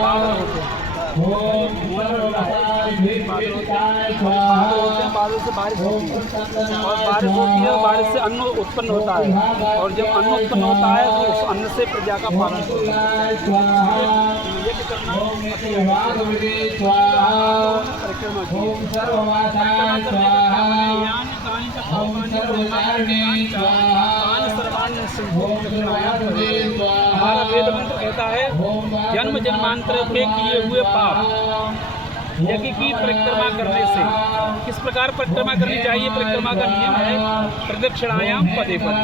बादल होते हैं। बादल से बारिश होती है और बारिश होती है और बारिश से अन्न उत्पन्न होता है और जब अन्न उत्पन्न होता है तो उस अन्न से प्रजा का पालन होता है। यज्ञ करना हमारा वेद मंत्र कहता है जन्म जन्मांतर के किए हुए पाप यज्ञ की परिक्रमा करने से। किस प्रकार परिक्रमा करनी चाहिए? परिक्रमा का नियम है प्रदक्षिणायाम पदे पदे।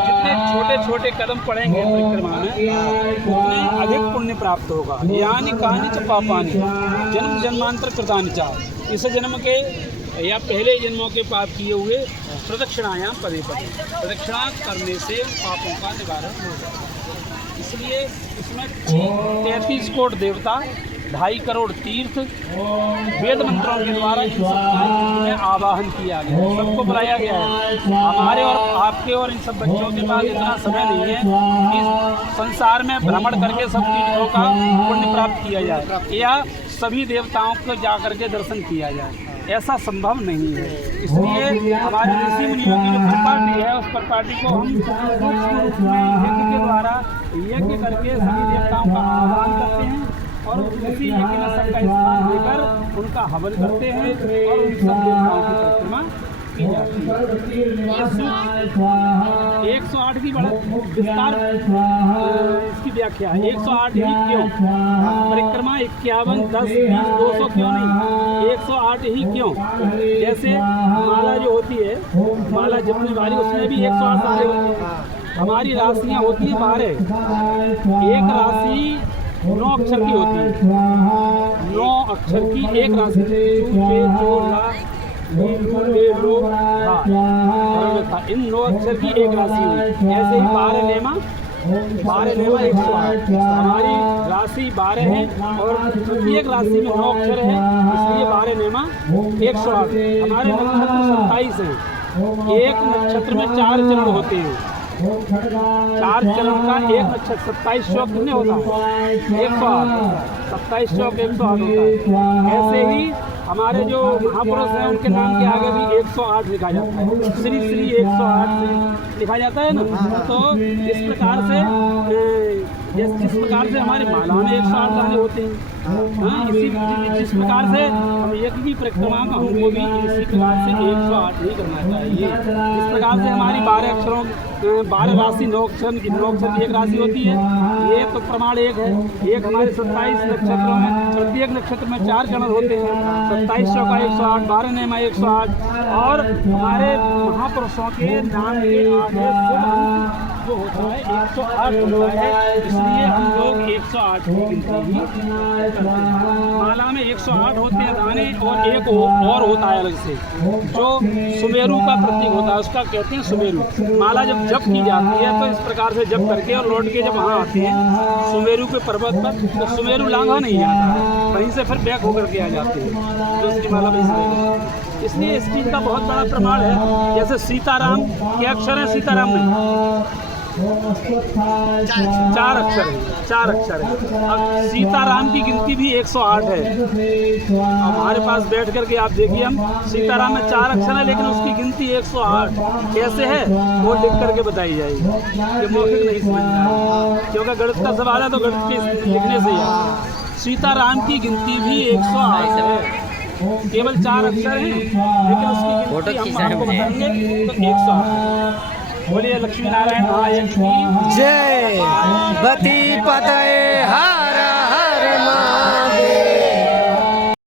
जितने छोटे छोटे कदम पड़ेंगे परिक्रमा में उतने अधिक पुण्य प्राप्त होगा। यानी कहानी च पापानी जन्म जन्मांतर कृतानि च। इस जन्म के या पहले जन्मों के पाप किए हुए प्रदक्षिणायाम पदे पदे। प्रदक्षिणा करने से पापों का निवारण हो जाएगा। इसलिए इसमें 33 कोटि देवता, 2.5 करोड़ तीर्थ वेद मंत्रों के द्वारा में आवाहन किया गया, सबको बुलाया गया है। हमारे और आपके और इन सब बच्चों के पास इतना समय नहीं है कि संसार में भ्रमण करके सब चीज़ों का पुण्य प्राप्त किया जाए या सभी देवताओं को जाकर के दर्शन किया जाए, ऐसा संभव नहीं है। इसलिए हमारे ऋषि मुनियों की जो परिपाटी है उस परिपाटी को हम यज्ञ के द्वारा यज्ञ करके सभी देवताओं का आह्वान करते हैं और उसी यज्ञ में सबका स्नान देकर उनका हवन करते हैं और उन सब देवताओं की परिक्रमा की जाती है। 108 की बड़ा विस्तार इसकी व्याख्या है। 108 ही क्यों? परिक्रमा 51, 10, 20, 200 क्यों नहीं? 108 ही क्यों? जैसे माला जो होती है, माला जपने वाली, उसमें भी 108 सारे होते हैं। हमारी राशियाँ होती हैं 12। एक राशि 9 अक्षर की होती है। 9 अक्षर की एक राशि इन 9 अक्षर की एक राशि हुई। ऐसे ही 12 नेमा 108। हमारी राशि 12 है और प्रत्येक राशि में 9 अक्षर है, इसलिए 12 नेमा 108। हमारे नक्षत्र 27 हैं। एक नक्षत्र में 4 चरण होते हैं। 4 चरण का एक नक्षत्र 27 श्लोक कितने होता है? 108। 27 श्लोक 108 होता है। ऐसे ही हमारे जो महापुरुष हैं उनके नाम के आगे भी 108 लिखा जाता है। श्री श्री 108 लिखा जाता है ना। तो इस प्रकार से जिस प्रकार से हमारी माला में 108 दाने होते हैं, जिस प्रकार से हम यज्ञ की परिक्रमा का हमको भी इसी प्रकार से 108 नहीं करना चाहिए। इस प्रकार से हमारी 12 अक्षरों 12 राशि 9 अक्षर की एक राशि होती है। ये तो प्रमाण एक है। एक हमारे 27 नक्षत्रों में प्रत्येक नक्षत्र में 4 चरण होते हैं। 27 का 108, 12 नेमा 108 और हमारे महापुरुषों के नाम के आगे जो होता है 108 होता है। इसलिए हम लोग 108 की गिनती ही करते हैं। माला में 108 होते हैं दाने और एक और होता है अलग से जो सुमेरु का प्रतीक होता है, उसका कहते हैं सुमेरु। माला जब जप की जाती है तो इस प्रकार से जप करके और लौट के जब वहाँ आते हैं सुमेरु के पर्वत पर, तो सुमेरु लांघा नहीं जाता है, वहीं से फिर बैक होकर के आ जाते हैं दूसरी माला में। इसलिए इस चीज़ का बहुत बड़ा प्रमाण है। जैसे सीताराम के अक्षर है, सीताराम में 4 अक्षर है। 4 अक्षर है। अब सीताराम की गिनती भी 108 है। हमारे पास बैठ करके आप देखिए, हम सीताराम में 4 अक्षर है लेकिन उसकी गिनती 108 कैसे है वो लिख करके बताई जाएगी। ये मौखिक नहीं समझना, क्योंकि गणित का सवाल है तो गणित के लिखने से ही है। सीताराम की गिनती भी 108 है। केवल 4 अक्षर हैं लेकिन उसकी गिनती हम आपको बताएंगे तो 108। बोलिए लक्ष्मी नारायण महाराज की जय। बती पतये